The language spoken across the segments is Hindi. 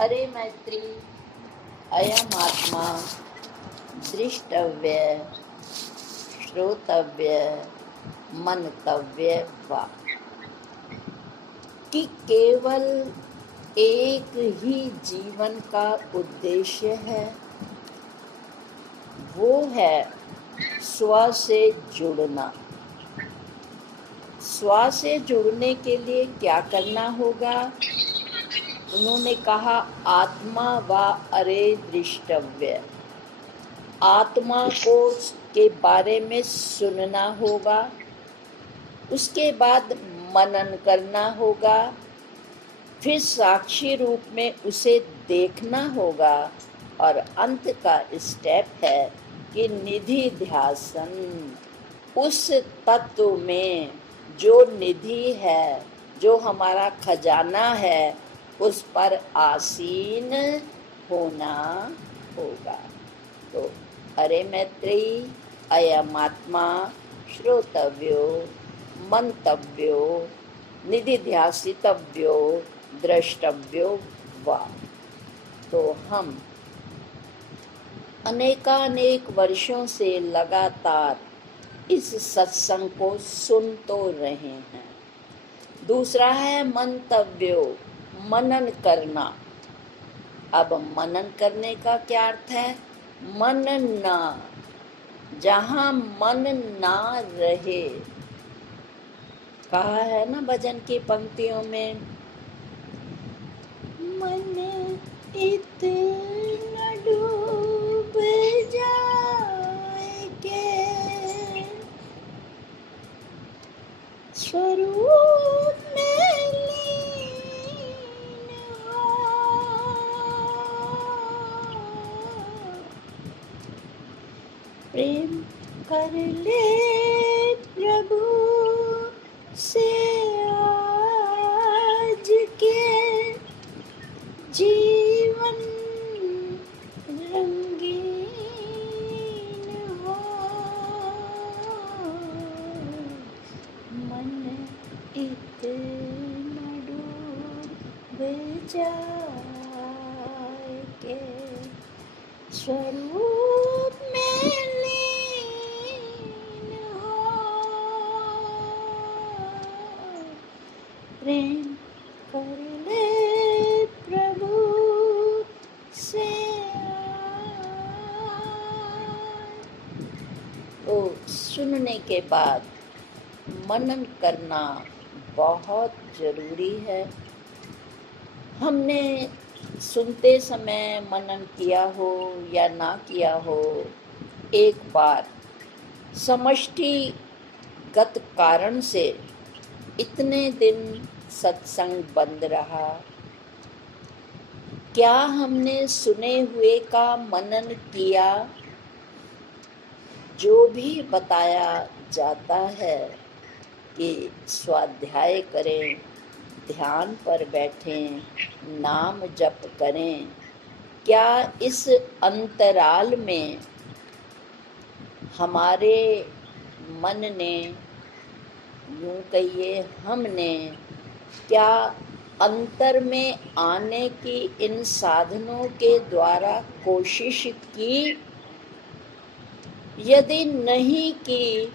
अरे मैत्री, अयमात्मा दृष्टव्य श्रोतव्य मंतव्य वा, कि केवल एक ही जीवन का उद्देश्य है, वो है स्व से जुड़ना। स्व से जुड़ने के लिए क्या करना होगा? उन्होंने कहा आत्मा व अरे दृष्टव्य। आत्मा को के बारे में सुनना होगा, उसके बाद मनन करना होगा, फिर साक्षी रूप में उसे देखना होगा, और अंत का स्टेप है कि निधि ध्यासन। उस तत्व में जो निधि है, जो हमारा खजाना है, उस पर आसीन होना होगा। तो अरे मैत्रेयी, अयमात्मा श्रोतव्यो मंतव्यो निधिध्यासितव्यो द्रष्टव्यो वा। तो हम अनेकानेक वर्षों से लगातार इस सत्संग को सुन तो रहे हैं। दूसरा है मंतव्यो, मनन करना। अब मनन करने का क्या अर्थ है? मन ना, जहाँ मन ना रहे, कहा है ना भजन की पंक्तियों में, मन इतना डूब जाए के स्वरूप में लीन हो। प्रेम कर ले प्रभु से आज के जीवन रंगीन हो। मन इतना डूब जाए के स्वरूप में लीन हो। प्रेम कर ले प्रभु से तो सुनने के बाद मनन करना बहुत जरूरी है। हमने सुनते समय मनन किया हो या ना किया हो, एक बार समष्टिगत कारण से इतने दिन सत्संग बंद रहा, क्या हमने सुने हुए का मनन किया? जो भी बताया जाता है कि स्वाध्याय करें, ध्यान पर बैठें, नाम जप करें, क्या इस अंतराल में हमारे मन ने, यूं कहिए हमने, क्या अंतर में आने की इन साधनों के द्वारा कोशिश की? यदि नहीं की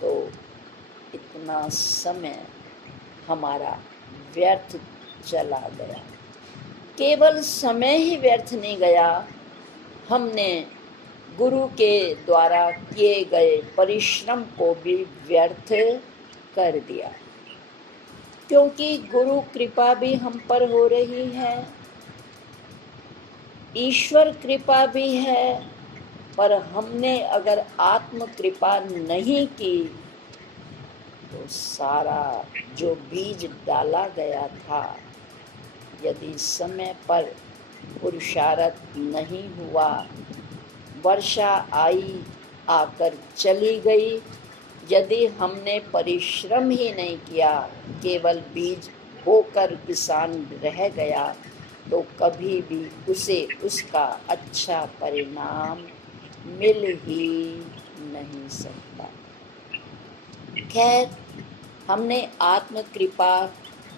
तो इतना समय हमारा व्यर्थ चला गया। केवल समय ही व्यर्थ नहीं गया, हमने गुरु के द्वारा किए गए परिश्रम को भी व्यर्थ कर दिया। क्योंकि गुरु कृपा भी हम पर हो रही है, ईश्वर कृपा भी है, पर हमने अगर आत्म कृपा नहीं की तो सारा जो बीज डाला गया था, यदि समय पर पुरुषार्थ नहीं हुआ, वर्षा आई आकर चली गई, यदि हमने परिश्रम ही नहीं किया, केवल बीज बोकर किसान रह गया, तो कभी भी उसे उसका अच्छा परिणाम मिल ही नहीं सकता। खैर, हमने आत्म कृपा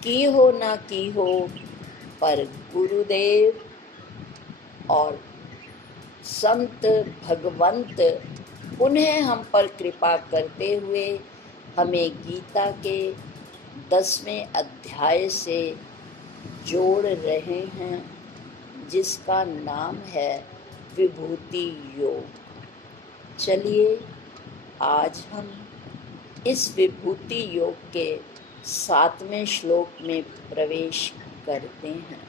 की हो ना की हो, पर गुरुदेव और संत भगवंत उन्हें हम पर कृपा करते हुए हमें गीता के 10वें अध्याय से जोड़ रहे हैं, जिसका नाम है विभूति योग। चलिए आज हम इस विभूति योग के 7वें श्लोक में प्रवेश करते हैं।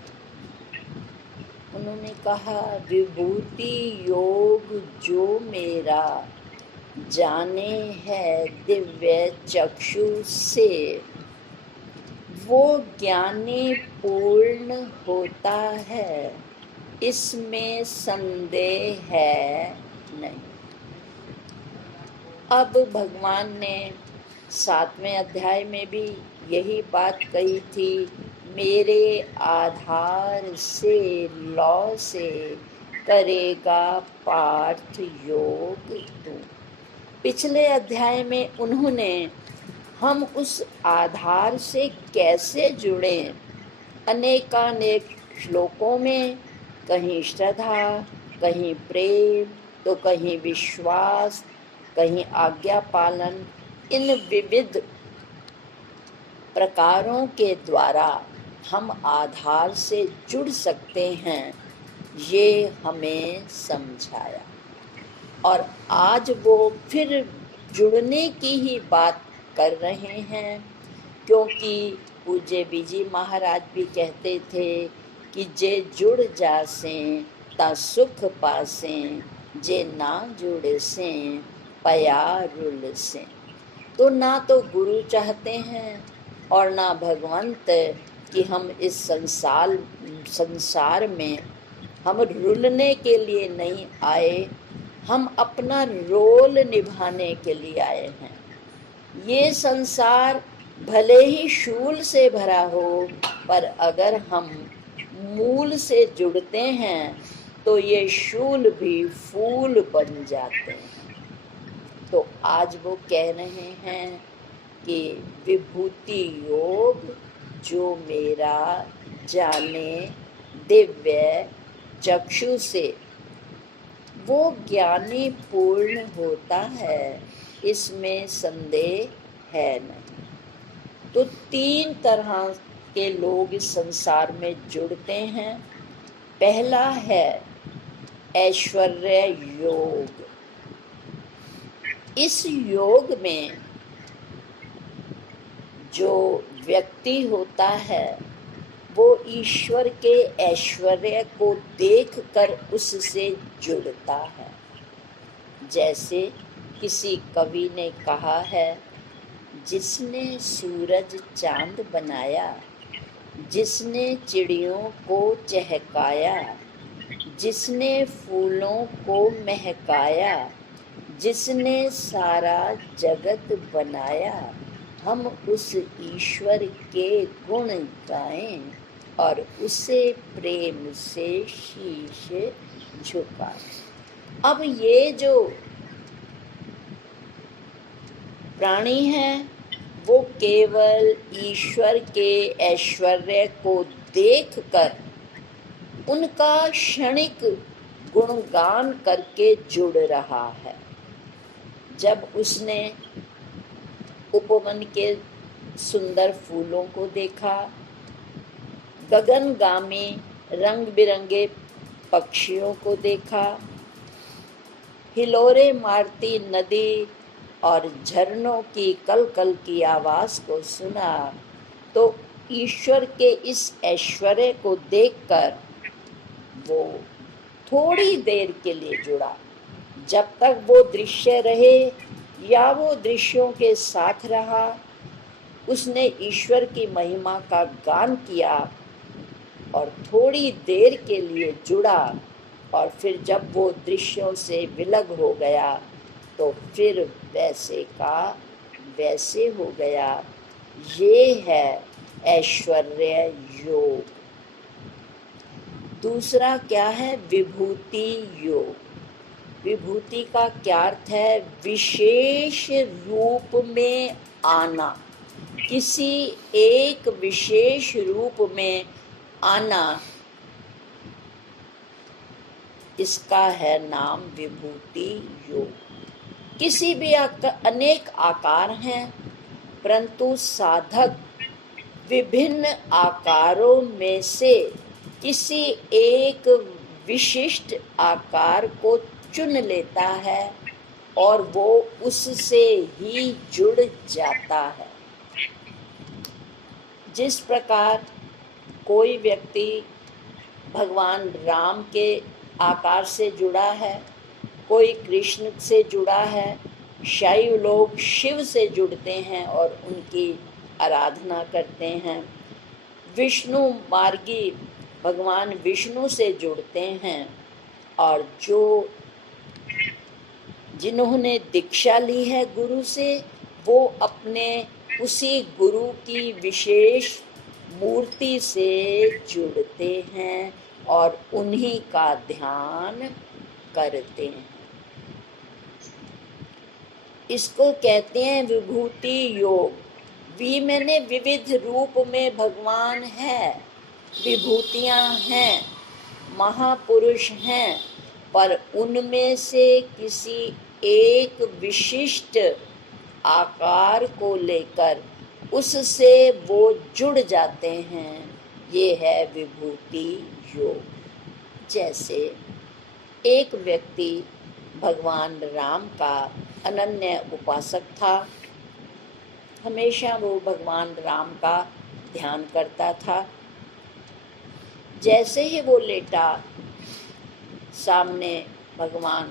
उन्होंने कहा, विभूति योग जो मेरा जाने है दिव्य चक्षु से, वो ज्ञानी पूर्ण होता है, इसमें संदेह है नहीं। अब भगवान ने 7वें अध्याय में भी यही बात कही थी, मेरे आधार से लौ से करेगा पार्थ योग तू। पिछले अध्याय में उन्होंने हम उस आधार से कैसे जुड़े अनेकानेक श्लोकों में, कहीं श्रद्धा, कहीं प्रेम, तो कहीं विश्वास, कहीं आज्ञा पालन, इन विविध प्रकारों के द्वारा हम आधार से जुड़ सकते हैं, ये हमें समझाया। और आज वो फिर जुड़ने की ही बात कर रहे हैं, क्योंकि पूज्य बीजी महाराज भी कहते थे कि जे जुड़ जासें ता सुख पासें, जे ना जुड़ से पया रुल से। तो ना तो गुरु चाहते हैं और ना भगवंत कि हम इस संसार में हम रुलने के लिए नहीं आए, हम अपना रोल निभाने के लिए आए हैं। ये संसार भले ही शूल से भरा हो, पर अगर हम मूल से जुड़ते हैं तो ये शूल भी फूल बन जाते हैं। तो आज वो कह रहे हैं कि विभूति योग जो मेरा जाने दिव्य चक्षु से, वो ज्ञानी पूर्ण होता है, इसमें संदेह है नहीं। तो 3 तरह के लोग इस संसार में जुड़ते हैं। पहला है ऐश्वर्य योग। इस योग में जो व्यक्ति होता है वो ईश्वर के ऐश्वर्य को देखकर उससे जुड़ता है। जैसे किसी कवि ने कहा है, जिसने सूरज चांद बनाया, जिसने चिड़ियों को चहकाया, जिसने फूलों को महकाया, जिसने सारा जगत बनाया, हम उस ईश्वर के गुण गाएं और उसे प्रेम से शीश झुकाएं। अब ये जो प्राणी हैं वो केवल ईश्वर के ऐश्वर्य को देखकर उनका क्षणिक गुणगान करके जुड़ रहा है। जब उसने उपवन के सुंदर फूलों को देखा, गगनगामी रंग बिरंगे पक्षियों को देखा, हिलोरे मारती नदी और झरनों की कलकल की आवाज़ को सुना, तो ईश्वर के इस ऐश्वर्य को देखकर वो थोड़ी देर के लिए जुड़ा। जब तक वो दृश्य रहे या वो दृश्यों के साथ रहा, उसने ईश्वर की महिमा का गान किया और थोड़ी देर के लिए जुड़ा, और फिर जब वो दृश्यों से विलग हो गया तो फिर वैसे का वैसे हो गया। ये है ऐश्वर्य योग। दूसरा क्या है? विभूति योग। विभूति का क्या अर्थ है? विशेष रूप में आना, किसी एक विशेष रूप में आना, इसका है नाम विभूति योग। किसी भी अनेक आकार हैं, परंतु साधक विभिन्न आकारों में से किसी एक विशिष्ट आकार को चुन लेता है और वो उससे ही जुड़ जाता है। जिस प्रकार कोई व्यक्ति भगवान राम के आकार से जुड़ा है, कोई कृष्ण से जुड़ा है, शैव लोग शिव से जुड़ते हैं और उनकी आराधना करते हैं, विष्णु मार्गी भगवान विष्णु से जुड़ते हैं, और जिन्होंने दीक्षा ली है गुरु से, वो अपने उसी गुरु की विशेष मूर्ति से जुड़ते हैं और उन्हीं का ध्यान करते हैं। इसको कहते हैं विभूति योग। वी मैंने विविध रूप में भगवान है, विभूतियां हैं, महापुरुष हैं, पर उनमें से किसी एक विशिष्ट आकार को लेकर उससे वो जुड़ जाते हैं। ये है विभूति योग। जैसे एक व्यक्ति भगवान राम का अनन्य उपासक था, हमेशा वो भगवान राम का ध्यान करता था। जैसे ही वो लेटा, सामने भगवान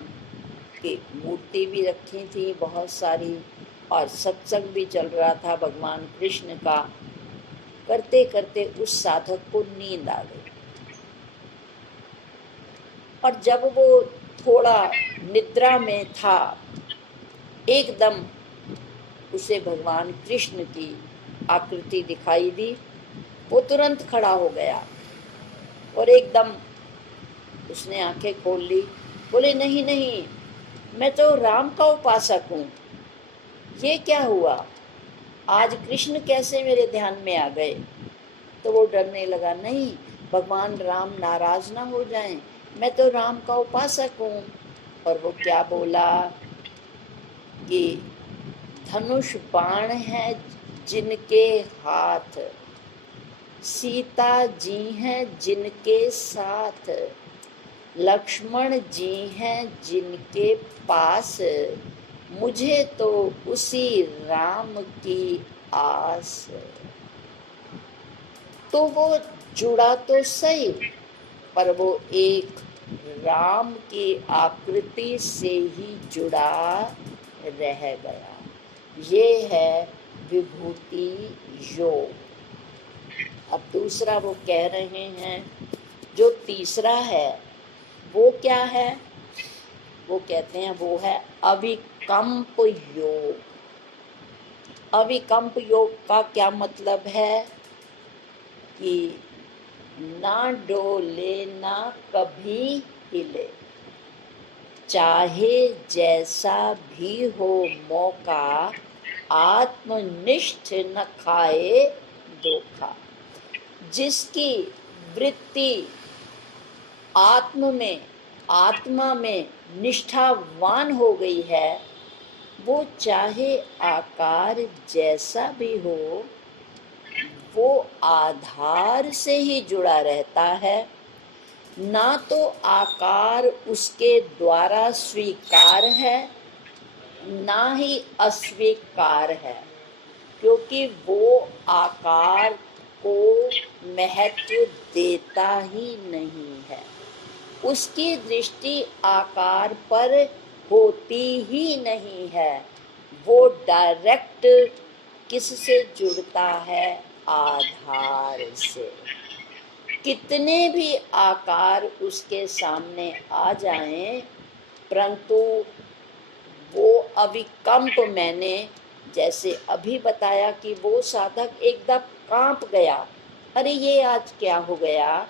की मूर्ति भी रखी थी बहुत सारी, और सत्संग भी चल रहा था भगवान कृष्ण का। करते करते उस साधक को नींद आ गई, और जब वो थोड़ा निद्रा में था, एकदम उसे भगवान कृष्ण की आकृति दिखाई दी। वो तुरंत खड़ा हो गया और एकदम उसने आंखें खोल ली। बोले, नहीं नहीं, मैं तो राम का उपासक हूँ। ये क्या हुआ? आज कृष्ण कैसे मेरे ध्यान में आ गए? तो वो डरने लगा, नहीं, भगवान राम नाराज ना हो जाएं, मैं तो राम का उपासक हूँ। और वो क्या बोला कि धनुष बाण है जिनके हाथ, सीता जी हैं जिनके साथ, लक्ष्मण जी हैं जिनके पास, मुझे तो उसी राम की आस। तो वो जुड़ा तो सही, पर वो एक राम की आकृति से ही जुड़ा रह गया। ये है विभूति योग। अब दूसरा वो कह रहे हैं, जो तीसरा है वो क्या है? वो कहते हैं वो है अविकम्प योग। अविकम्प योग का क्या मतलब है कि ना डोले ना कभी हिले, चाहे जैसा भी हो मौका, आत्मनिष्ठ न खाए धोखा। जिसकी वृत्ति आत्मा में निष्ठावान हो गई है, वो चाहे आकार जैसा भी हो, वो आधार से ही जुड़ा रहता है। ना तो आकार उसके द्वारा स्वीकार है, ना ही अस्वीकार है, क्योंकि वो आकार को महत्व देता ही नहीं है। उसकी दृष्टि आकार पर होती ही नहीं है। वो डायरेक्ट किससे जुड़ता है? आधार से। कितने भी आकार उसके सामने आ जाएं, परंतु वो अविकम्प, मैंने जैसे अभी बताया कि वो साधक एकदम कांप गया। अरे ये आज क्या हो गया?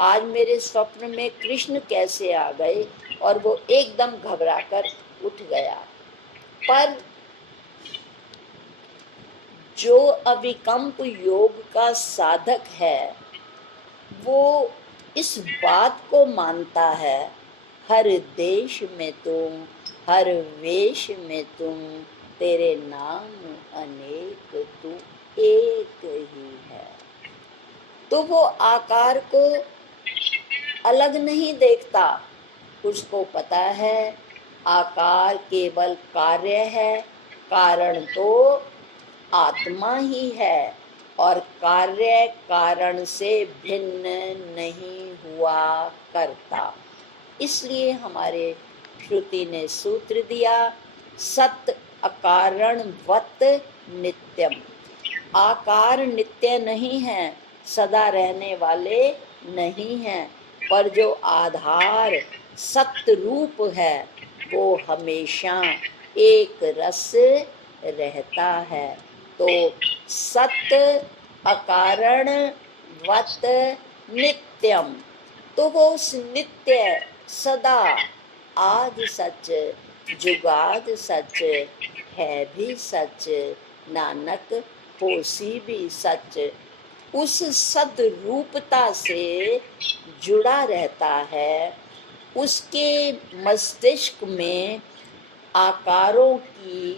आज मेरे स्वप्न में कृष्ण कैसे आ गए? और वो एकदम घबराकर उठ गया। पर जो अविकम्प योग का साधक है, वो इस बात को मानता है, हर देश में तुम, हर वेश में तुम, तेरे नाम अनेक तू एक ही है। तो वो आकार को अलग नहीं देखता, उसको पता है आकार केवल कार्य है, कारण तो आत्मा ही है, और कार्य कारण से भिन्न नहीं हुआ करता। इसलिए हमारे श्रुति ने सूत्र दिया, सत अकारणवत नित्यम। आकार नित्य नहीं है, सदा रहने वाले नहीं हैं, पर जो आधार सत्य रूप है वो हमेशा एक रस रहता है। तो सत्य अकारण वत नित्यम, तो वो उस नित्य सदा आज सच जुगाद सच है भी सच, नानक होसी भी सच, उस सद रूपता से जुड़ा रहता है। उसके मस्तिष्क में आकारों की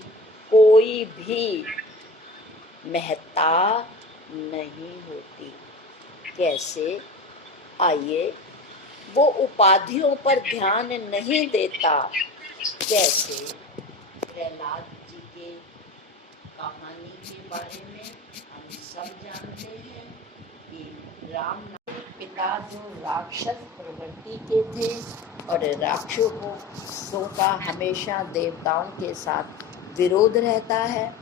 कोई भी महत्ता नहीं होती। कैसे? आइए, वो उपाधियों पर ध्यान नहीं देता। कैसे? प्रहलाद जी के कहानी के बारे में हम सब जानते हैं कि राम पिता जो राक्षस प्रवृत्ति के थे, और राक्षसों का हमेशा देवताओं के साथ विरोध रहता है,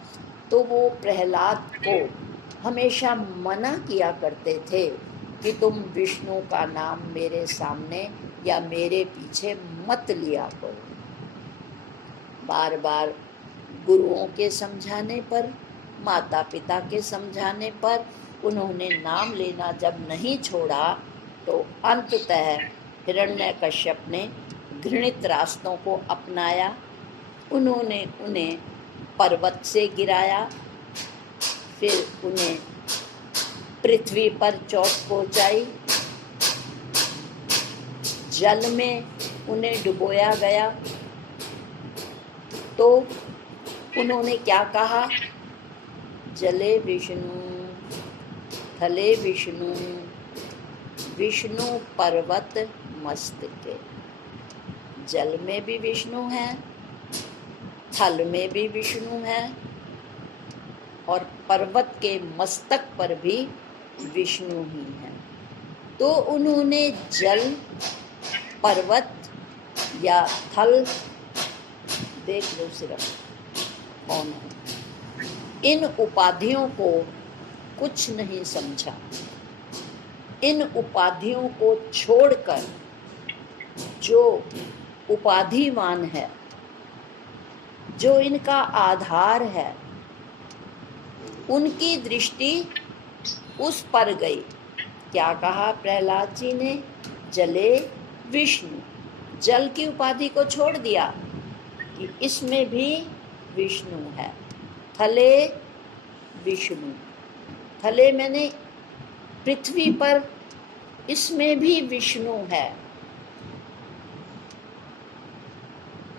तो वो प्रहलाद को हमेशा मना किया करते थे कि तुम विष्णु का नाम मेरे सामने या मेरे पीछे मत लिया करो। बार बार गुरुओं के समझाने पर, माता पिता के समझाने पर उन्होंने नाम लेना जब नहीं छोड़ा, तो अंततः हिरण्यकश्यप ने घृणित रास्तों को अपनाया। उन्होंने उन्हें पर्वत से गिराया, फिर उन्हें पृथ्वी पर चोट पहुंचाई, जल में उन्हें डुबोया गया। तो उन्होंने क्या कहा? जले विष्णु, थले विष्णु, विष्णु पर्वत मस्तके। जल में भी विष्णु है, थल में भी विष्णु है, और पर्वत के मस्तक पर भी विष्णु ही है। तो उन्होंने जल, पर्वत या थल, देख लो सिर्फ कौन है, इन उपाधियों को कुछ नहीं समझा। इन उपाधियों को छोड़कर जो उपाधिवान है, जो इनका आधार है, उनकी दृष्टि उस पर गई। क्या कहा प्रहलाद जी ने? जले विष्णु, जल की उपाधि को छोड़ दिया कि इसमें भी विष्णु है। थले विष्णु, थले मैंने पृथ्वी पर, इसमें भी विष्णु है।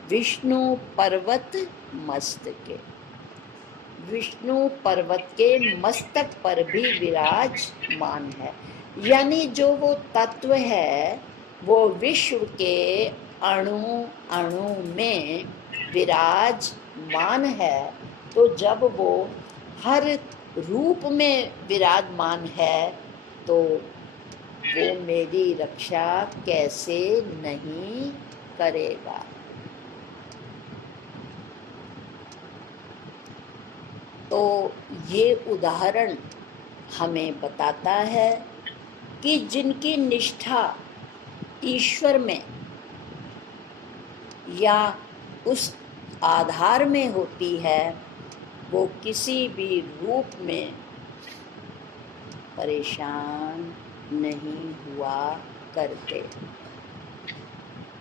विष्णु पर्वत मस्तके, विष्णु पर्वत के मस्तक पर भी विराजमान है। यानी जो वो तत्व है वो विश्व के अणु अणु में विराजमान है। तो जब वो हर रूप में विराजमान है, तो वो मेरी रक्षा कैसे नहीं करेगा? तो ये उदाहरण हमें बताता है कि जिनकी निष्ठा ईश्वर में या उस आधार में होती है, वो किसी भी रूप में परेशान नहीं हुआ करते।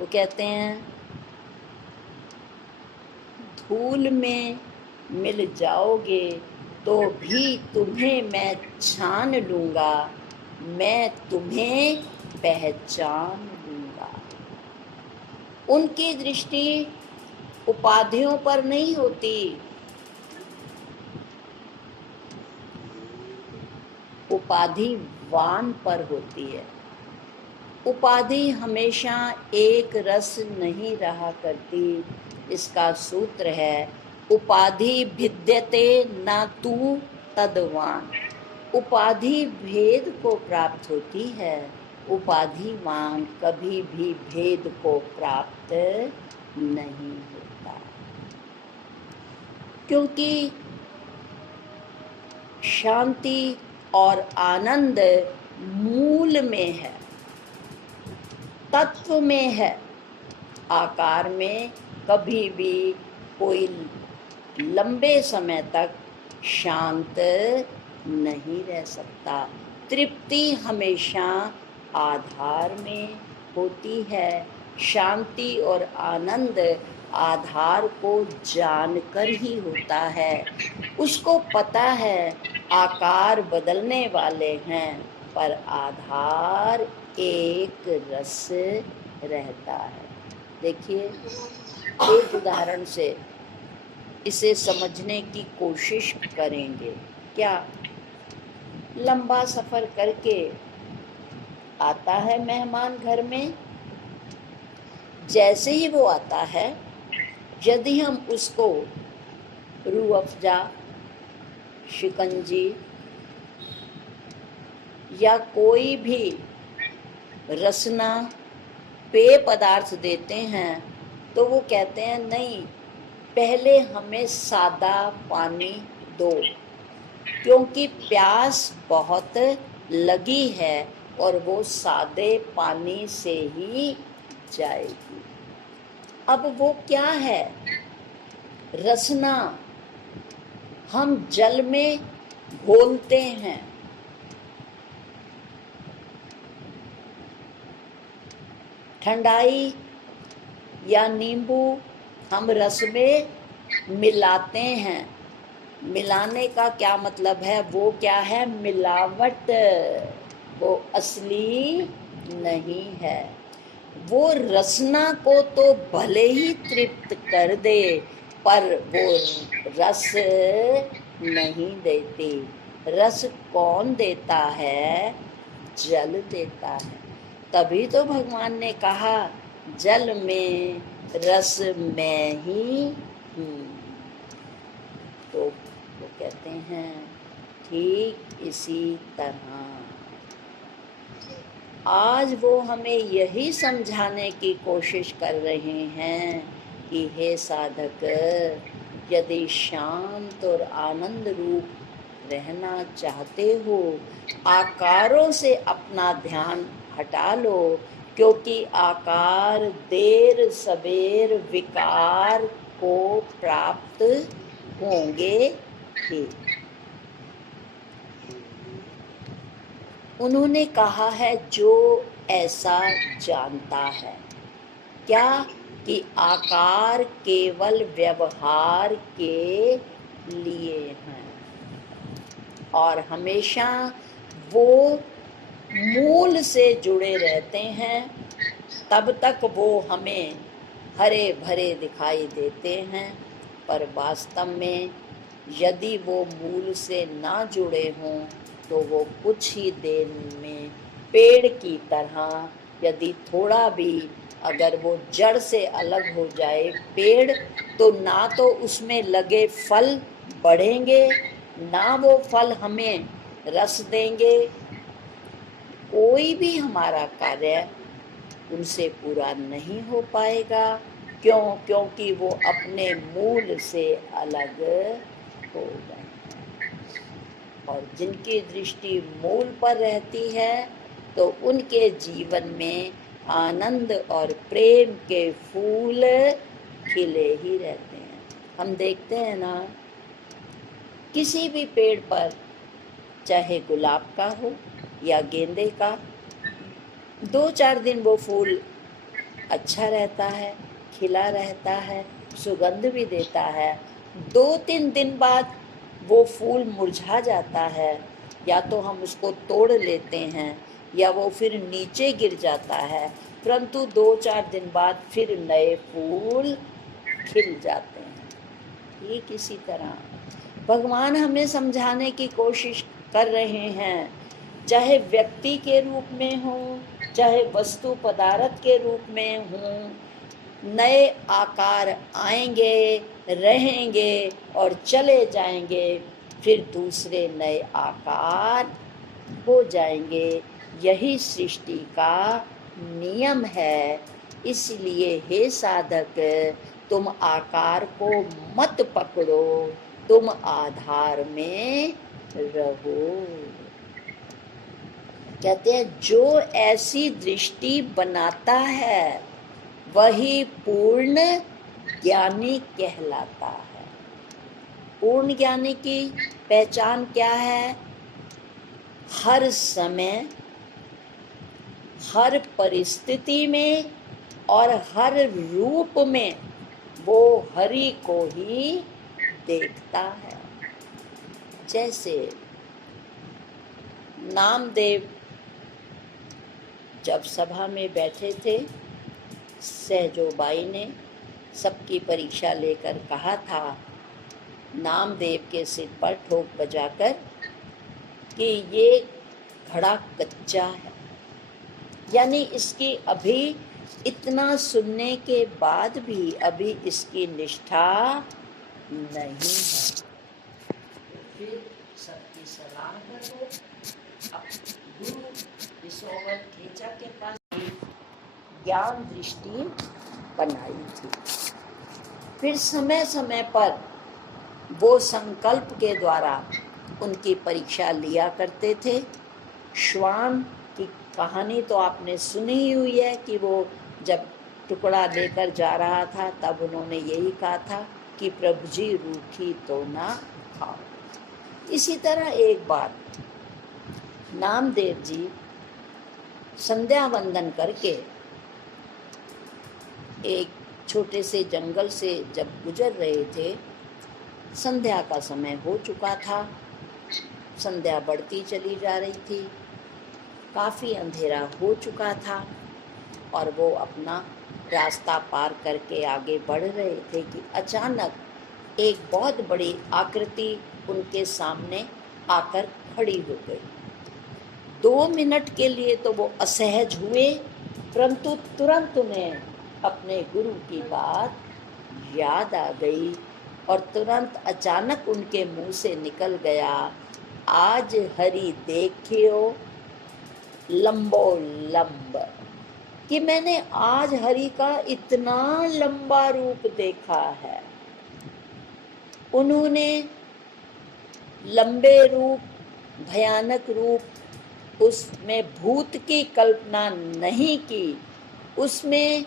वो कहते हैं, धूल में मिल जाओगे तो भी तुम्हें मैं छान लूँगा, मैं तुम्हें पहचान लूंगा। उनकी दृष्टि उपाधियों पर नहीं होती, उपाधिवान पर होती है। उपाधि हमेशा एक रस नहीं रहा करती। इसका सूत्र है उपाधि भिद्यते न तू तद्वान। उपाधि भेद को प्राप्त होती है, उपाधिवान कभी भी भेद को प्राप्त नहीं होता। क्योंकि शांति और आनंद मूल में है, तत्व में है। आकार में कभी भी कोई लंबे समय तक शांत नहीं रह सकता। तृप्ति हमेशा आधार में होती है। शांति और आनंद आधार को जानकर ही होता है। उसको पता है आकार बदलने वाले हैं, पर आधार एक रस रहता है। देखिए, एक उदाहरण से इसे समझने की कोशिश करेंगे। क्या लंबा सफर करके आता है मेहमान घर में, जैसे ही वो आता है, यदि हम उसको रूह अफ़ज़ा, शिकंजी या कोई भी रसना पेय पदार्थ देते हैं, तो वो कहते हैं नहीं, पहले हमें सादा पानी दो, क्योंकि प्यास बहुत लगी है और वो सादे पानी से ही जाएगी। अब वो क्या है? रसना हम जल में घोलते हैं। ठंडाई या नींबू हम रस में मिलाते हैं। मिलाने का क्या मतलब है? वो क्या है? मिलावट। वो असली नहीं है। वो रसना को तो भले ही तृप्त कर दे, पर वो रस नहीं देती। रस कौन देता है? जल देता है। तभी तो भगवान ने कहा जल में रस मैं ही हूँ। तो वो कहते हैं ठीक इसी तरह आज वो हमें यही समझाने की कोशिश कर रहे हैं कि हे साधक, यदि शांत और आनंद रूप रहना चाहते हो, आकारों से अपना ध्यान हटा लो, क्योंकि आकार देर सबेर विकार को प्राप्त होंगे ही। उन्होंने कहा है जो ऐसा जानता है, क्या कि आकार केवल व्यवहार के लिए हैं और हमेशा वो मूल से जुड़े रहते हैं, तब तक वो हमें हरे भरे दिखाई देते हैं, पर वास्तव में यदि वो मूल से ना जुड़े हों तो वो कुछ ही देर में पेड़ की तरह, यदि थोड़ा भी अगर वो जड़ से अलग हो जाए पेड़, तो ना तो उसमें लगे फल बढ़ेंगे, ना वो फल हमें रस देंगे। कोई भी हमारा कार्य उनसे पूरा नहीं हो पाएगा। क्यों? क्योंकि वो अपने मूल से अलग हो गए। और जिनकी दृष्टि मूल पर रहती है, तो उनके जीवन में आनंद और प्रेम के फूल खिले ही रहते हैं। हम देखते हैं ना, किसी भी पेड़ पर, चाहे गुलाब का हो या गेंदे का, 2-4 दिन वो फूल अच्छा रहता है, खिला रहता है, सुगंध भी देता है। 2-3 दिन बाद वो फूल मुरझा जाता है या तो हम उसको तोड़ लेते हैं या वो फिर नीचे गिर जाता है, परंतु 2-4 दिन बाद फिर नए फूल खिल जाते हैं। ठीक इसी तरह भगवान हमें समझाने की कोशिश कर रहे हैं, चाहे व्यक्ति के रूप में हो, चाहे वस्तु पदार्थ के रूप में हो, नए आकार आएंगे, रहेंगे और चले जाएंगे, फिर दूसरे नए आकार हो जाएंगे। यही सृष्टि का नियम है। इसलिए हे साधक, तुम आकार को मत पकड़ो, तुम आधार में रहो। कहते हैं जो ऐसी दृष्टि बनाता है वही पूर्ण ज्ञानी कहलाता है। पूर्ण ज्ञानी की पहचान क्या है? हर समय, हर परिस्थिति में और हर रूप में वो हरि को ही देखता है। जैसे नामदेव जब सभा में बैठे थे, सहजोबाई ने सबकी परीक्षा लेकर कहा था नामदेव के सिर पर ठोक बजाकर कि ये घड़ा कच्चा है, यानी इसकी अभी इतना सुनने के बाद भी अभी इसकी निष्ठा नहीं है। फिर सबकी सलाह करो। अब गुरु विश्ववर खेचा के पास ज्ञान दृष्टि बनाई थी। फिर समय समय पर वो संकल्प के द्वारा उनकी परीक्षा लिया करते थे। श्वान की कहानी तो आपने सुनी ही हुई है कि वो जब टुकड़ा लेकर जा रहा था तब उन्होंने यही कहा था कि प्रभु जी रूखी तो ना खाओ। इसी तरह एक बार नामदेव जी संध्या वंदन करके एक छोटे से जंगल से जब गुजर रहे थे, संध्या का समय हो चुका था, संध्या बढ़ती चली जा रही थी, काफ़ी अंधेरा हो चुका था और वो अपना रास्ता पार करके आगे बढ़ रहे थे कि अचानक एक बहुत बड़ी आकृति उनके सामने आकर खड़ी हो गई। 2 मिनट के लिए तो वो असहज हुए, परंतु तुरंत उन्हें अपने गुरु की बात याद आ गई और तुरंत अचानक उनके मुंह से निकल गया, आज हरि देखियो लंबो लंब, कि मैंने आज हरि का इतना लंबा रूप देखा है। उन्होंने लंबे रूप, भयानक रूप, उसमें भूत की कल्पना नहीं की, उसमें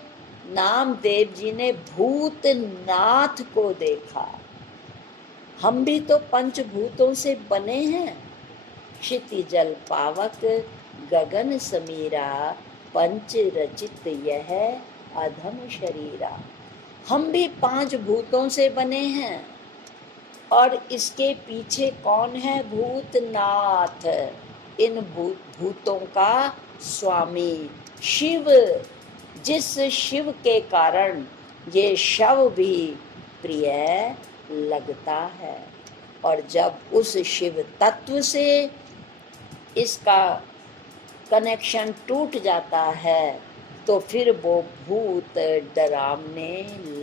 नामदेव जी ने भूतनाथ को देखा। हम भी तो पंचभूतों से बने हैं, क्षितिजल पावक गगन समीरा, पंच रचित यह अधम शरीरा। हम भी 5 भूतों से बने हैं और इसके पीछे कौन है? भूतनाथ, इन भूतों का स्वामी शिव, जिस शिव के कारण ये शव भी प्रिय लगता है। और जब उस शिव तत्व से इसका कनेक्शन टूट जाता है तो फिर वो भूत डरावने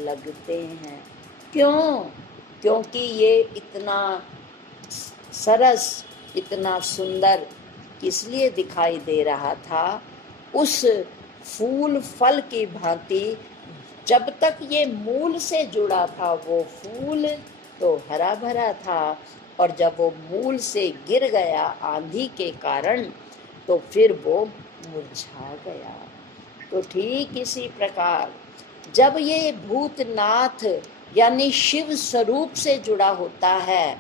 लगते हैं। क्यों? क्योंकि ये इतना सरस, इतना सुंदर इसलिए दिखाई दे रहा था, उस फूल फल की भांति। जब तक ये मूल से जुड़ा था वो फूल तो हरा भरा था, और जब वो मूल से गिर गया आंधी के कारण तो फिर वो मुरझा गया। तो ठीक इसी प्रकार जब ये भूतनाथ यानी शिव स्वरूप से जुड़ा होता है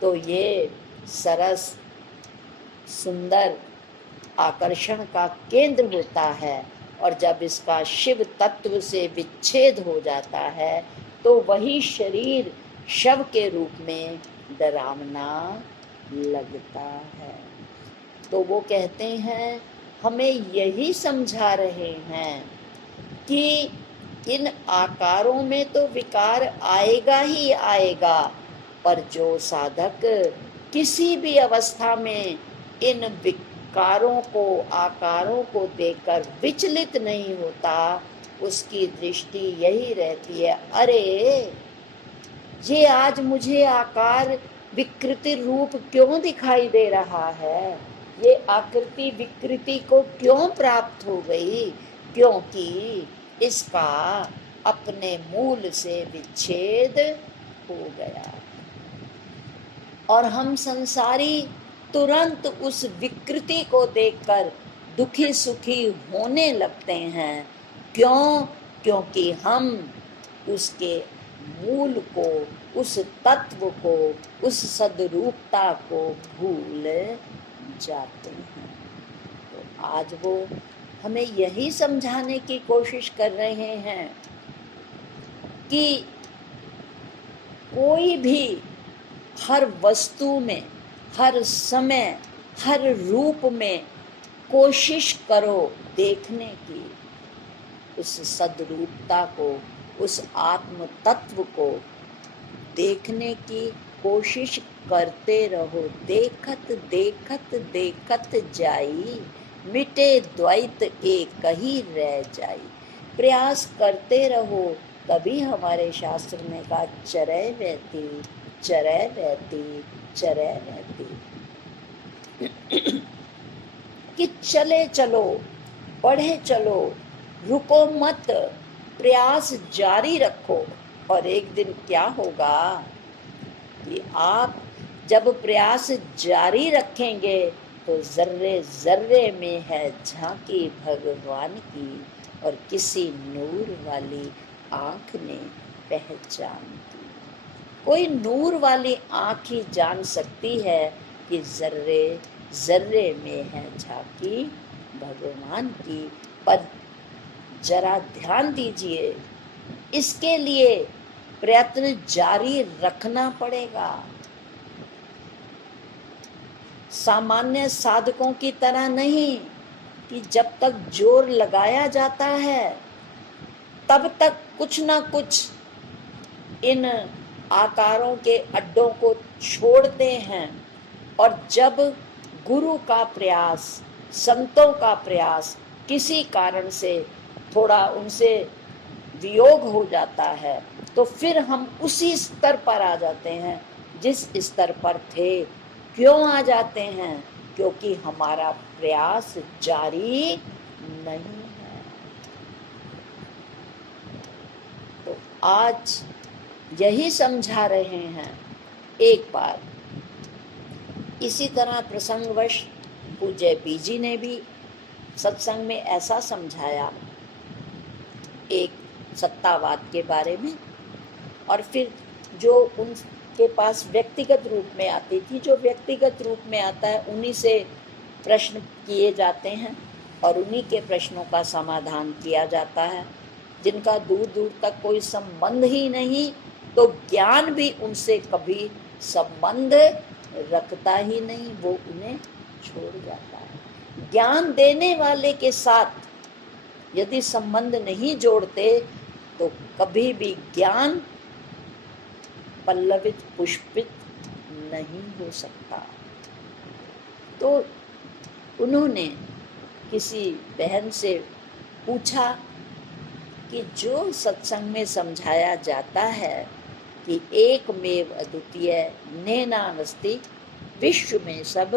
तो ये सरस सुंदर आकर्षण का केंद्र होता है, और जब इसका शिव तत्व से विच्छेद हो जाता है तो वही शरीर शव के रूप में डरावना लगता है। तो वो कहते हैं, हमें यही समझा रहे हैं कि इन आकारों में तो विकार आएगा ही आएगा, पर जो साधक किसी भी अवस्था में इन विकारों को, आकारों को देखकर विचलित नहीं होता, उसकी दृष्टि यही रहती है, अरे ये आज मुझे आकार विकृति रूप क्यों दिखाई दे रहा है, ये आकृति विकृति को क्यों प्राप्त हो गई, क्योंकि इसका अपने मूल से विच्छेद हो गया। और हम संसारी तुरंत उस विकृति को देखकर दुखी सुखी होने लगते हैं। क्यों? क्योंकि हम उसके मूल को, उस तत्व को, उस सद्रूपता को भूल जाते हैं। तो आज वो हमें यही समझाने की कोशिश कर रहे हैं कि कोई भी हर वस्तु में, हर समय, हर रूप में कोशिश करो देखने की, उस सद्रूपता को, उस आत्म तत्व को देखने की कोशिश करते रहो। देखत देखत देखत जाई, मिटे द्वैत एक ही रह जाई। प्रयास करते रहो, तभी हमारे शास्त्र में कहा चरय रहती, चरय रहती, चरय रहती, कि चले चलो, बढ़े चलो, रुको मत, प्रयास जारी रखो। और एक दिन क्या होगा कि आप जब प्रयास जारी रखेंगे तो जर्रे जर्रे में है झांकी भगवान की, और किसी नूर वाली आँख ने पहचान की। कोई नूर वाली आँख ही जान सकती है कि जर्रे जर्रे में है झांकी भगवान की। पर जरा ध्यान दीजिए, इसके लिए प्रयत्न जारी रखना पड़ेगा। सामान्य साधकों की तरह नहीं कि जब तक जोर लगाया जाता है तब तक कुछ ना कुछ इन आकारों के अड्डों को छोड़ते हैं, और जब गुरु का प्रयास, संतों का प्रयास किसी कारण से थोड़ा उनसे वियोग हो जाता है, तो फिर हम उसी स्तर पर आ जाते हैं जिस स्तर पर थे। क्यों आ जाते हैं? क्योंकि हमारा प्रयास जारी नहीं है। तो आज यही समझा रहे हैं। एक बार इसी तरह प्रसंगवश पूज्य बीजी ने भी सत्संग में ऐसा समझाया, एक सत्तावाद के बारे में। और फिर जो उनके पास व्यक्तिगत रूप में आती थी, जो व्यक्तिगत रूप में आता है उन्हीं से प्रश्न किए जाते हैं और उन्हीं के प्रश्नों का समाधान किया जाता है। जिनका दूर दूर तक कोई संबंध ही नहीं, तो ज्ञान भी उनसे कभी संबंध रखता ही नहीं, वो उन्हें छोड़ जाता है। ज्ञान देने वाले के साथ यदि संबंध नहीं जोड़ते तो कभी भी ज्ञान पल्लवित पुष्पित नहीं हो सकता। तो उन्होंने किसी बहन से पूछा कि जो सत्संग में समझाया जाता है कि एकमेव अद्वितीय नैनास्ति, विश्व में सब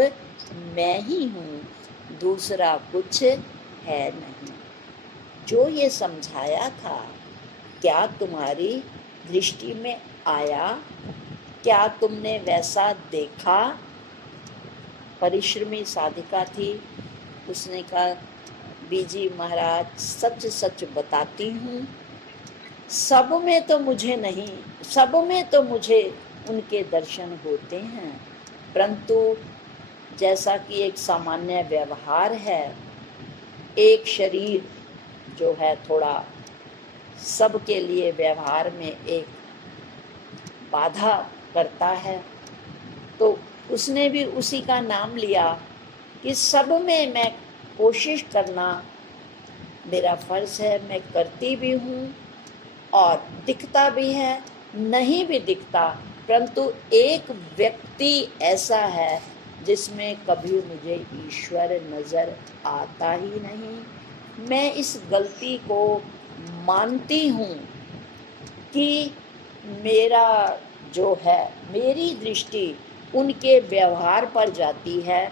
मैं ही हूँ, दूसरा कुछ है नहीं, जो ये समझाया था क्या तुम्हारी दृष्टि में आया? क्या तुमने वैसा देखा? परिश्रमी साधिका थी, उसने कहा बीजी महाराज सच सच बताती हूँ, सब में तो मुझे नहीं, सब में तो मुझे उनके दर्शन होते हैं, परंतु जैसा कि एक सामान्य व्यवहार है, एक शरीर जो है थोड़ा सबके लिए व्यवहार में एक बाधा करता है, तो उसने भी उसी का नाम लिया कि सब में मैं कोशिश करना मेरा फर्ज है, मैं करती भी हूँ और दिखता भी है, नहीं भी दिखता, परंतु एक व्यक्ति ऐसा है जिसमें कभी मुझे ईश्वर नजर आता ही नहीं। मैं इस गलती को मानती हूँ कि मेरा जो है, मेरी दृष्टि उनके व्यवहार पर जाती है,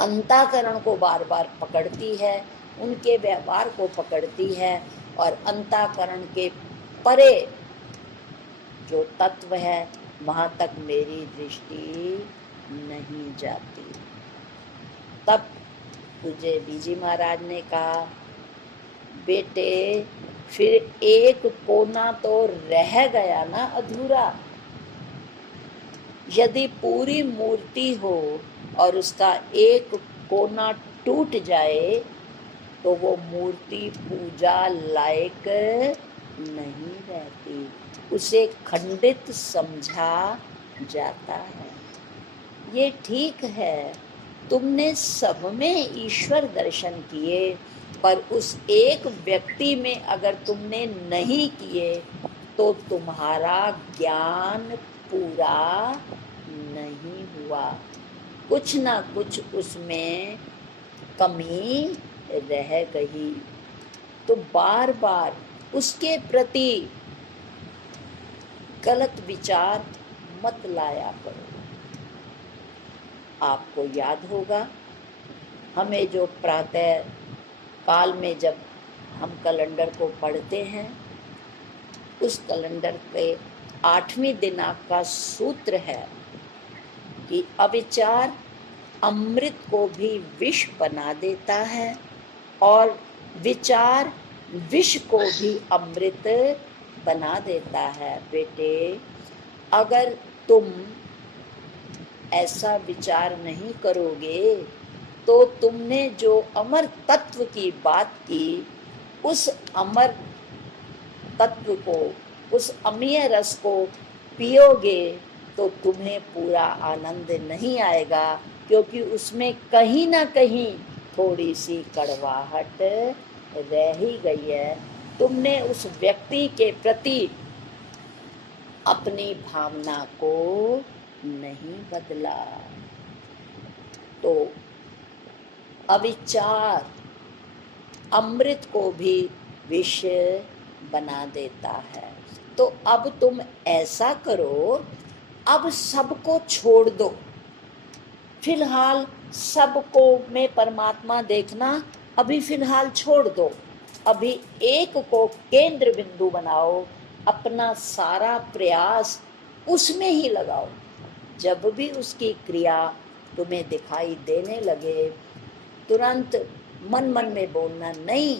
अंतःकरण को बार बार पकड़ती है, उनके व्यवहार को पकड़ती है और अंतःकरण के परे जो तत्व है वहां तक मेरी दृष्टि नहीं जाती। तब तुझे बीजी महाराज ने कहा, बेटे फिर एक कोना तो रह गया ना अधूरा। यदि पूरी मूर्ति हो और उसका एक कोना टूट जाए तो वो मूर्ति पूजा लायक नहीं रहती, उसे खंडित समझा जाता है। ये ठीक है, तुमने सब में ईश्वर दर्शन किए, पर उस एक व्यक्ति में अगर तुमने नहीं किए तो तुम्हारा ज्ञान पूरा नहीं हुआ, कुछ ना कुछ उसमें कमी रह गई। तो बार बार उसके प्रति गलत विचार मत लाया करो। आपको याद होगा, हमें जो प्रातः काल में जब हम कैलेंडर को पढ़ते हैं, उस कैलेंडर के 8वें दिनांक का सूत्र है कि अविचार अमृत को भी विष बना देता है और विचार विष को भी अमृत बना देता है। बेटे अगर तुम ऐसा विचार नहीं करोगे तो तुमने जो अमर तत्व की बात की, उस अमर तत्व को, उस अमीय रस को पियोगे तो तुम्हें पूरा आनंद नहीं आएगा, क्योंकि उसमें कहीं ना कहीं थोड़ी सी कड़वाहट रह ही गई है। तुमने उस व्यक्ति के प्रति अपनी भावना को नहीं बदला। तो अविचार अमृत को भी विष बना देता है। तो अब तुम ऐसा करो, अब सबको छोड़ दो, फिलहाल सबको में परमात्मा देखना अभी फिलहाल छोड़ दो। अभी एक को केंद्र बिंदु बनाओ, अपना सारा प्रयास उसमें ही लगाओ। जब भी उसकी क्रिया तुम्हें दिखाई देने लगे, तुरंत मन मन में बोलना, नहीं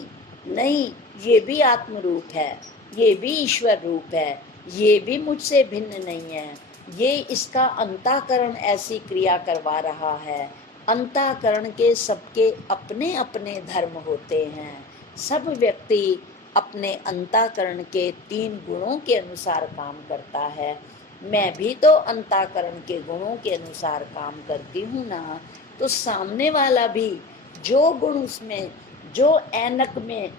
नहीं, ये भी आत्म रूप है, ये भी ईश्वर रूप है, ये भी मुझसे भिन्न नहीं है, ये इसका अंतःकरण ऐसी क्रिया करवा रहा है। अंतःकरण के सबके अपने अपने धर्म होते हैं। सब व्यक्ति अपने अंतःकरण के 3 गुणों के अनुसार काम करता है। मैं भी तो अंतःकरण के गुणों के अनुसार काम करती हूँ ना। तो सामने वाला भी जो गुण उसमें, जो ऐनक में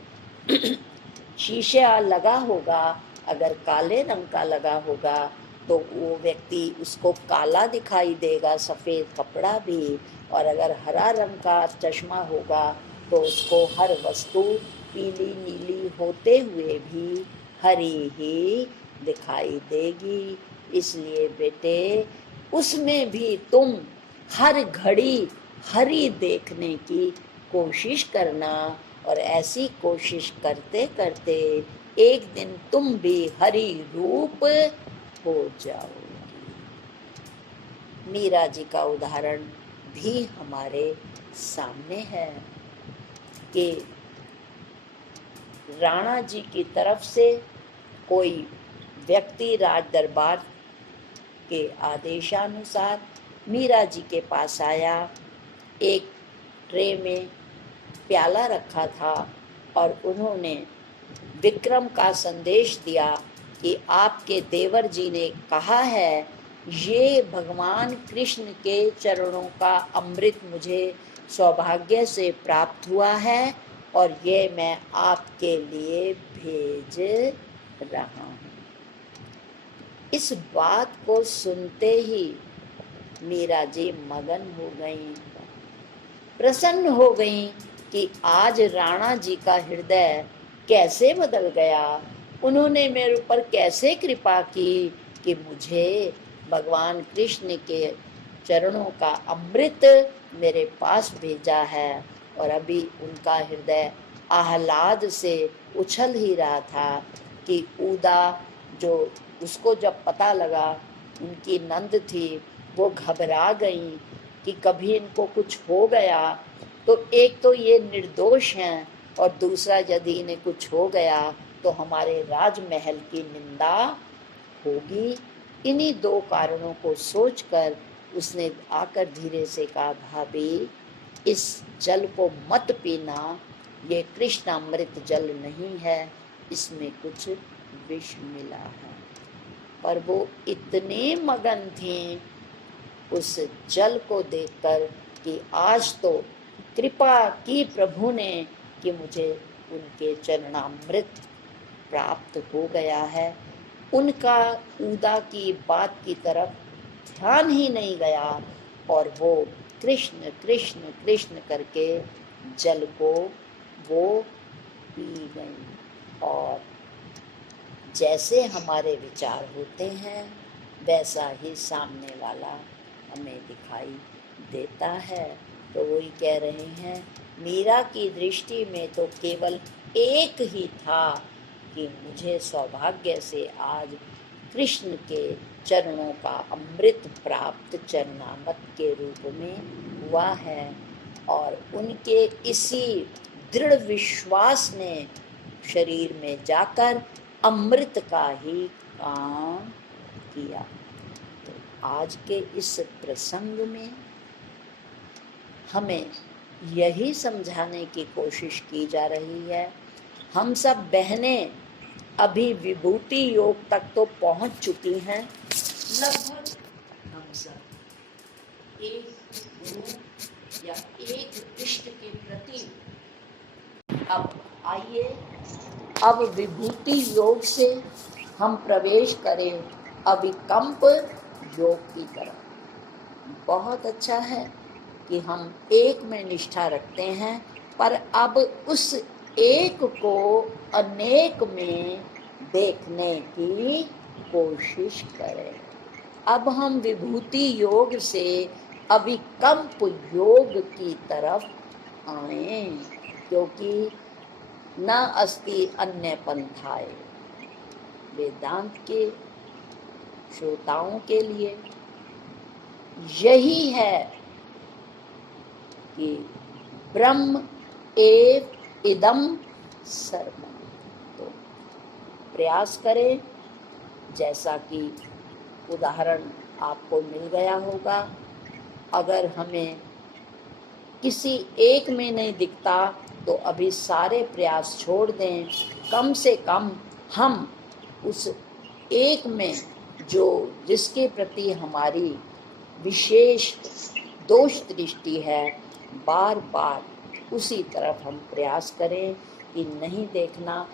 शीशा लगा होगा, अगर काले रंग का लगा होगा तो वो व्यक्ति, उसको काला दिखाई देगा, सफ़ेद कपड़ा भी। और अगर हरा रंग का चश्मा होगा तो उसको हर वस्तु पीली नीली होते हुए भी हरी ही दिखाई देगी। इसलिए बेटे उसमें भी तुम हर घड़ी हरी देखने की कोशिश करना, और ऐसी कोशिश करते करते एक दिन तुम भी हरि रूप हो जाओगी। मीरा जी का उदाहरण भी हमारे सामने है कि राणा जी की तरफ से कोई व्यक्ति राज दरबार के आदेशानुसार मीरा जी के पास आया। एक ट्रे में प्याला रखा था और उन्होंने विक्रम का संदेश दिया कि आपके देवर जी ने कहा है ये भगवान कृष्ण के चरणों का अमृत मुझे सौभाग्य से प्राप्त हुआ है और ये मैं आपके लिए भेज रहा हूँ। इस बात को सुनते ही मीरा जी मगन हो गईं, प्रसन्न हो गईं कि आज राणा जी का हृदय कैसे बदल गया, उन्होंने मेरे ऊपर कैसे कृपा की कि मुझे भगवान कृष्ण के चरणों का अमृत मेरे पास भेजा है। और अभी उनका हृदय आह्लाद से उछल ही रहा था कि उदा जो उसको जब पता लगा उनकी नंद थी, वो घबरा गई कि कभी इनको कुछ हो गया तो एक तो ये निर्दोष हैं और दूसरा यदि इन्हें कुछ हो गया तो हमारे राजमहल की निंदा होगी। इन्हीं दो कारणों को सोचकर उसने आकर धीरे से कहा, भाभी इस जल को मत पीना, ये कृष्ण अमृत जल नहीं है, इसमें कुछ विष मिला है। पर वो इतने मगन थी उस जल को देखकर कि आज तो कृपा की प्रभु ने कि मुझे उनके चरणामृत प्राप्त हो गया है। उनका उदा की बात की तरफ ध्यान ही नहीं गया और वो कृष्ण कृष्ण कृष्ण करके जल को वो पी गई। और जैसे हमारे विचार होते हैं वैसा ही सामने वाला हमें दिखाई देता है। तो वही कह रहे हैं, मीरा की दृष्टि में तो केवल एक ही था कि मुझे सौभाग्य से आज कृष्ण के चरणों का अमृत प्राप्त चरणामृत के रूप में हुआ है। और उनके इसी दृढ़ विश्वास ने शरीर में जाकर अमृत का ही काम किया। तो आज के इस प्रसंग में हमें यही समझाने की कोशिश की जा रही है। हम सब बहनें अभी विभूति योग तक तो पहुंच चुकी हैं, लगभग हम सब एक गुरु या एक इष्ट के प्रति। अब आइए, अब विभूति योग से हम प्रवेश करें अभिकंप योग की तरफ। बहुत अच्छा है कि हम एक में निष्ठा रखते हैं, पर अब उस एक को अनेक में देखने की कोशिश करें। अब हम विभूति योग से अभिकंप योग की तरफ आए, क्योंकि न अस्ति अन्य पंथाए। वेदांत के श्रोताओं के लिए यही है कि ब्रह्म एव इदम सर्वम। तो प्रयास करें, जैसा कि उदाहरण आपको मिल गया होगा। अगर हमें किसी एक में नहीं दिखता तो अभी सारे प्रयास छोड़ दें, कम से कम हम उस एक में जो जिसके प्रति हमारी विशेष दोष दृष्टि है, बार बार उसी तरफ हम प्रयास करें कि नहीं देखना।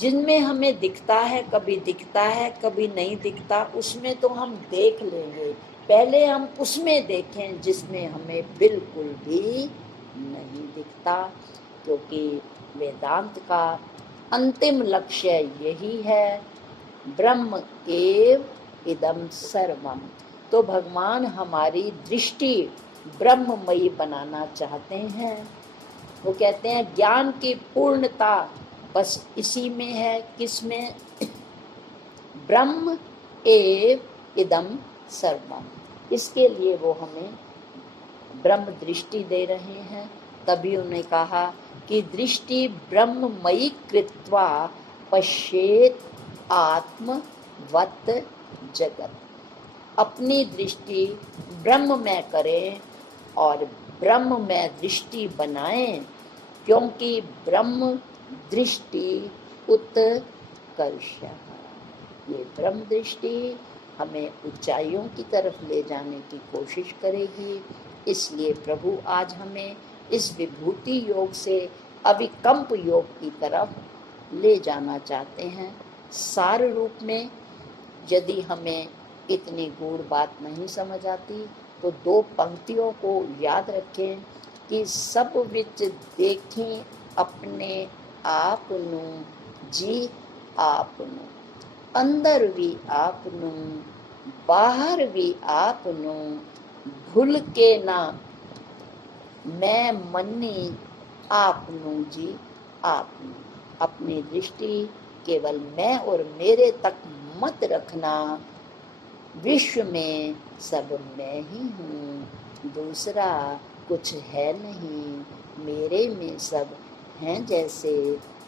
जिनमें हमें दिखता है, कभी दिखता है कभी नहीं दिखता, उसमें तो हम देख लेंगे। पहले हम उसमें देखें जिसमें हमें बिल्कुल भी नहीं दिखता, क्योंकि वेदांत का अंतिम लक्ष्य यही है, ब्रह्म एव इदम सर्वम। तो भगवान हमारी दृष्टि ब्रह्ममयी बनाना चाहते हैं। वो कहते हैं ज्ञान की पूर्णता बस इसी में है, किसमें? ब्रह्म एव इदम सर्वम। इसके लिए वो हमें ब्रह्म दृष्टि दे रहे हैं। तभी उन्हें कहा कि दृष्टि ब्रह्ममयी कृत्वा पश्येत आत्मवत जगत। अपनी दृष्टि ब्रह्म में करें और ब्रह्म में दृष्टि बनाएं, क्योंकि ब्रह्म दृष्टि उत्कर्ष। ये ब्रह्म दृष्टि हमें ऊंचाइयों की तरफ ले जाने की कोशिश करेगी। इसलिए प्रभु आज हमें इस विभूति योग से अविकल्प योग की तरफ ले जाना चाहते हैं। सार रूप में यदि हमें इतनी गूढ़ बात नहीं समझ आती तो दो पंक्तियों को याद रखें कि सब विच देखें अपने आप नू जी आप नू, अंदर भी आप नू बाहर भी आप नू, भूल के ना मैं मन्नी आप नू जी आप नू। अपनी दृष्टि केवल मैं और मेरे तक मत रखना। विश्व में सब मैं ही हूँ, दूसरा कुछ है नहीं। मेरे में सब हैं जैसे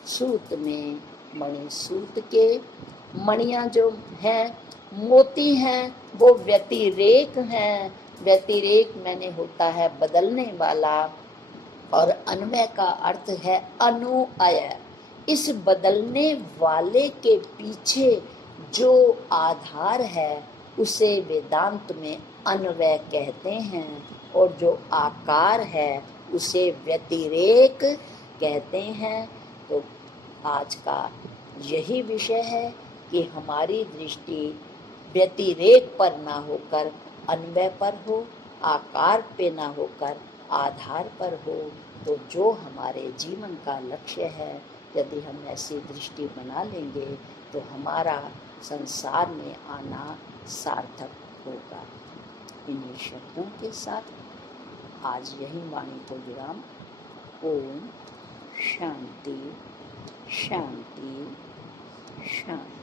सूत में मणि सूत के। मणियाँ जो हैं मोती हैं वो व्यतिरेक हैं। व्यतिरेक मैंने होता है बदलने वाला, और अन्वय का अर्थ है अनुअय। इस बदलने वाले के पीछे जो आधार है उसे वेदांत में अन्वय कहते हैं, और जो आकार है उसे व्यतिरेक कहते हैं। तो आज का यही विषय है कि हमारी दृष्टि व्यतिरेक पर ना होकर अन्वय पर हो, आकार पे ना होकर आधार पर हो। तो जो हमारे जीवन का लक्ष्य है, यदि हम ऐसी दृष्टि बना लेंगे तो हमारा संसार में आना सार्थक होगा। इन्हीं शब्दों के साथ आज यही वाणी को विराम। ओम शांति शांति शांति।